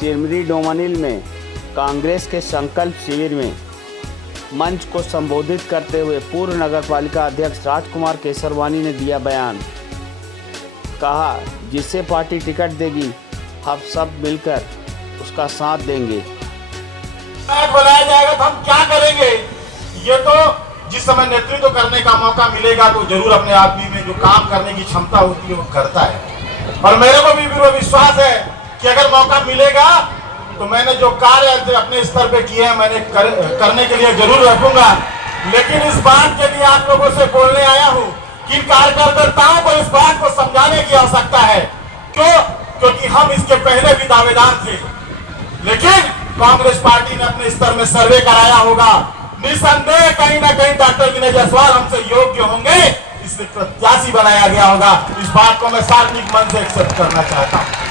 चिरमिरी डोमनिल में कांग्रेस के संकल्प शिविर में मंच को संबोधित करते हुए पूर्व नगरपालिका अध्यक्ष राजकुमार केसरवानी ने दिया बयान। कहा, जिससे पार्टी टिकट देगी हम सब मिलकर उसका साथ देंगे। बनाया जाएगा तो हम क्या करेंगे, ये तो जिस समय नेतृत्व करने का मौका मिलेगा तो जरूर अपने आदमी में जो काम करने की क्षमता होती है वो करता है। और मेरे को भी वो विश्वास है कि अगर मौका मिलेगा तो मैंने जो कार्य अपने स्तर पे किए हैं मैंने करने के लिए जरूर रखूंगा। लेकिन इस बात के लिए आप लोगों से बोलने आया हूं कि कार्यकर्ताओं को इस बात को समझाने की आवश्यकता है। क्यों? क्योंकि हम इसके पहले भी दावेदार थे, लेकिन कांग्रेस पार्टी ने अपने स्तर में सर्वे कराया होगा। निसंदेह कहीं ना कहीं डॉक्टर विनय जायसवाल हमसे योग्य होंगे, इसलिए प्रत्याशी बनाया गया होगा। इस बात को मैं सार्वजनिक मन से एक्सेप्ट करना चाहता हूं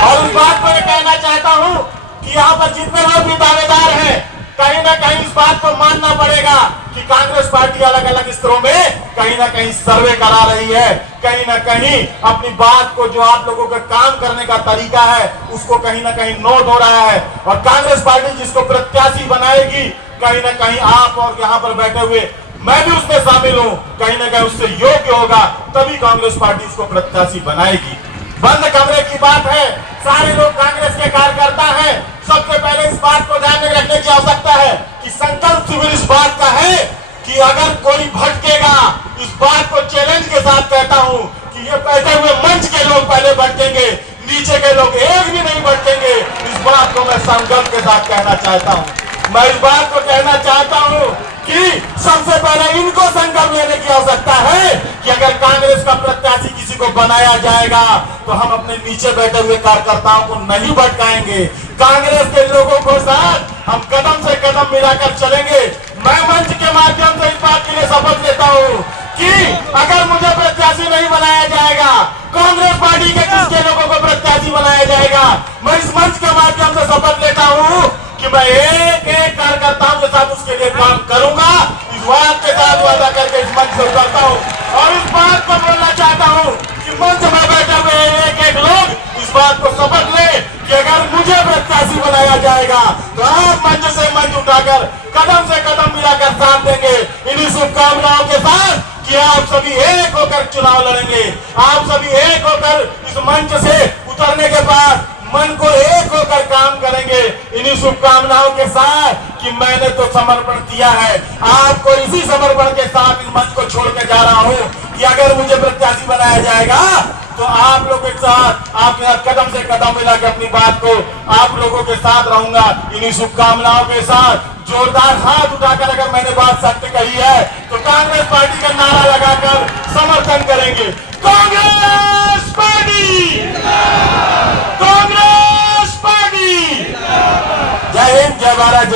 और इस बात को मैं कहना चाहता हूं कि यहाँ पर जितने लोग भी दावेदार हैं, कहीं ना कहीं इस बात को मानना पड़ेगा कि कांग्रेस पार्टी अलग अलग स्तरों में कहीं ना कहीं सर्वे करा रही है, कहीं ना कहीं अपनी बात को जो आप लोगों का काम करने का तरीका है उसको कहीं ना कहीं नोट हो रहा है। और कांग्रेस पार्टी जिसको प्रत्याशी बनाएगी कहीं ना कहीं आप और यहाँ पर बैठे हुए मैं भी उसमें शामिल हूँ, कहीं ना कहीं उससे योग्य होगा तभी कांग्रेस पार्टी उसको प्रत्याशी बनाएगी। बंद कमरे की बात है, सारे लोग कांग्रेस के कार्यकर्ता हैं। सबसे पहले इस बात को ध्यान में रखने की आवश्यकता है कि संकल्प शिविर इस बात का है कि अगर कोई भटकेगा, इस बात को चैलेंज के साथ कहता हूं कि ये बैठे हुए मंच के लोग पहले भटकेंगे, नीचे के लोग एक भी नहीं भटकेंगे। इस बात को मैं संकल्प के साथ कहना चाहता हूं। मैं इस बात को कहना चाहता हूं कि सबसे पहले इनको संकल्प लेने की आवश्यकता है कि अगर कांग्रेस का प्रत्याशी किसी को बनाया जाएगा तो हम अपने नीचे बैठे हुए कार्यकर्ताओं को नहीं भटकाएंगे। कांग्रेस के लोगों को साथ हम कदम से कदम मिलाकर चलेंगे। मैं मंच के माध्यम से इस बात के लिए शपथ लेता हूं कि अगर मुझे प्रत्याशी नहीं बनाया जाएगा, कांग्रेस पार्टी के किसके लोगों को प्रत्याशी बनाया जाएगा, मैं इस मंच के माध्यम से शपथ लेता हूं कि मैं एक एक कार्यकर्ताओं के साथ उसके लिए काम करूंगा। इस बात के साथ वादा करके इस मंच से उतरता हूं और इस बात को बोलना चाहता हूं कि मंच में बैठे हुए एक एक लोग इस बात को शपथ ले कि अगर मुझे प्रत्याशी बनाया जाएगा तो आप मंच से मंच उठाकर कदम से कदम मिलाकर साथ देंगे। इन्हीं शुभकामनाओं के साथ कि आप सभी एक होकर चुनाव लड़ेंगे, आप सभी एक होकर इस मंच से उतरने के बाद मन को एक होकर काम करेंगे। इन्हीं शुभकामनाओं के साथ कि मैंने तो समर्पण किया है, आपको इसी समर्पण के साथ इस मंच को छोड़ के जा रहा हूं कि अगर मुझे प्रत्याशी बनाया जाएगा तो आप लोगों के साथ आपके साथ कदम से कदम मिला के अपनी बात को आप लोगों के साथ रहूंगा। इन्हीं शुभकामनाओं के साथ जोरदार हाथ उठाकर अगर मैंने बात सत्य कही है तो कांग्रेस पार्टी का नारा लगाकर समर्थन करेंगे। Congress party, Congress party. जय हिंद, जय भारत।